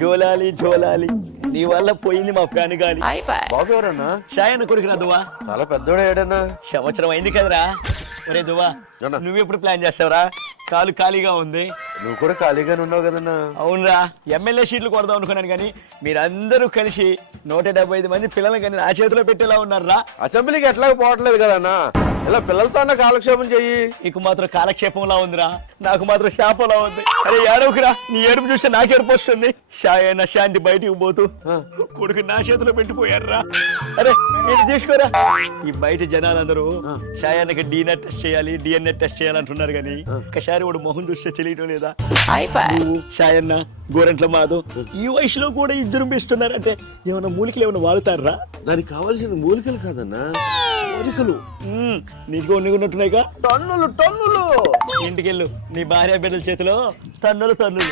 జోలాలి జోలాలి నీ వల్ల పోయింది మా ఫ్యాన్ గాలి. బాబు ఎవరన్నా? షాయన్న కొడుకురా దువ్వా. చాలా పెద్దోడే ఏడన్నా. సంవత్సరం అయింది కదరా. ఒరే దువ్వా, నువ్వెప్పుడు ప్లాన్ చేస్తావురా? కాలు ఖాళీగా ఉంది. నువ్వు కూడా ఖాళీగానే ఉన్నావు కదన్నా. అవునరా, ఎమ్మెల్యే సీట్లు కొడదాం అనుకున్నాను కానీ మీరందరూ కలిసి 175 మంది పిల్లలు కానీ నా చేతిలో పెట్టేలా ఉన్నారా. అసెంబ్లీకి ఎట్లా పోవట్లేదు కదన్నా, ఇలా పిల్లలతో అన్న కాలక్షేపం చెయ్యి. నీకు మాత్రం కాలక్షేపంలా ఉందిరా, నాకు మాత్రం శాపంలా ఉంది. అరే ఏడవకురా, నీ ఏడుపు చూస్తే నాకు ఏడుపు వస్తుంది. షాయన్న శాంతి బయటికి పోతూ కొడుకు నా చేతిలో పెట్టిపోయారా. అరే నేను తీసుకోరా. ఈ బయట జనాలందరూ షాయన్నకి DNA టెస్ట్ చేయాలి, DNA టెస్ట్ చేయాలంటున్నారు కానీ ఒక్కసారి వాడు మొహం చూస్తే తెలియటం లేదా? షాయన్న గోరంట్ల మాధవ్ ఈ వయసులో కూడా ఇద్దరు పిస్తున్నారంటే ఏమైనా మూలికలు ఏమైనా వాడుతారా? దానికి కావాల్సిన మూలికలు కాదన్నా, మూలికలు. నీకు ఉన్నట్టున్నాయిగా టన్నులు టన్నులు. ఇంటికెళ్ళు, నీ భార్య బిడ్డల చేతిలో టన్నులు టన్నులు.